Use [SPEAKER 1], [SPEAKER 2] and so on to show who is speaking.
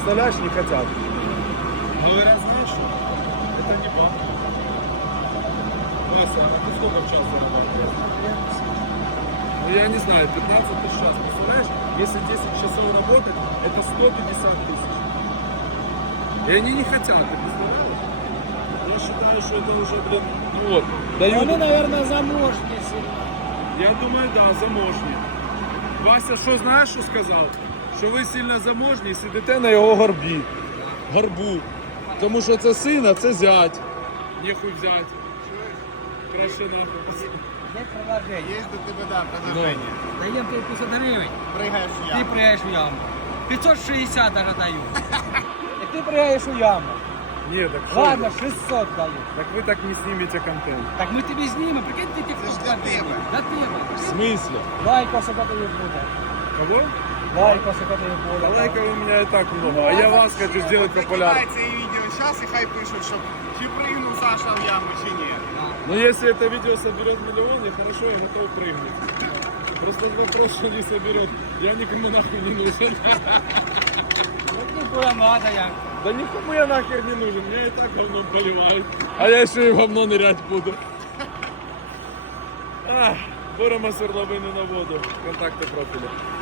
[SPEAKER 1] представляешь, не хотят.
[SPEAKER 2] Говорят, знаешь, это не бабка. Вася, а ты сколько в час зарабатываешь? Ну я не знаю, 15 тысяч в час. Представляешь, если 10 часов работать, это 150 тысяч. И они не хотят, ты представляешь? Я считаю, что это уже, блин, ну вот, дают.
[SPEAKER 3] Вони, наверное, заможні сильно.
[SPEAKER 2] Я думаю, да, заможні. Вася, що знаєш, що сказав? Що ви сильно заможні і сидите на його горбу. Тому що це син, а це зять. Ніхуй взять. Краще нахуй.
[SPEAKER 3] Як предложення?
[SPEAKER 4] Есть до тебе, да, предложение.
[SPEAKER 3] Даємо тобі 500 гривень,
[SPEAKER 4] Прыгаешь в
[SPEAKER 3] ти
[SPEAKER 4] яму.
[SPEAKER 3] пригаєш у яму. 560 даже даю. І ти пригаєш у яму.
[SPEAKER 2] Ні, так що
[SPEAKER 3] Ладно,
[SPEAKER 2] ви?
[SPEAKER 3] 600 даю.
[SPEAKER 2] Так ви так не знімете контент.
[SPEAKER 3] Так ми тобі знімемо, прикинь, ти
[SPEAKER 4] Це ж
[SPEAKER 3] тільки
[SPEAKER 4] для тебе.
[SPEAKER 3] Для тебе.
[SPEAKER 2] В смысле?
[SPEAKER 3] Лайка сюди тобі буде.
[SPEAKER 2] Кого?
[SPEAKER 3] Лайка сюди тобі буде.
[SPEAKER 2] Лайков у меня и так много, а я вас хочу сделать популярным.
[SPEAKER 4] Закидайте і відео зараз і хай пишуть, що чи прыгнув Саша в яму, чи ні.
[SPEAKER 2] Но если это видео соберет миллион, я хорошо, я готов прыгнуть. Просто вопрос, что не соберет. Я никому нахуй не нужен.
[SPEAKER 3] Ну ти буде надо як.
[SPEAKER 2] Да никому я нахер не нужен, меня и так говном поливают. А я еще и в говно нырять буду. Буримо свердловины на воду. Контакты профиля.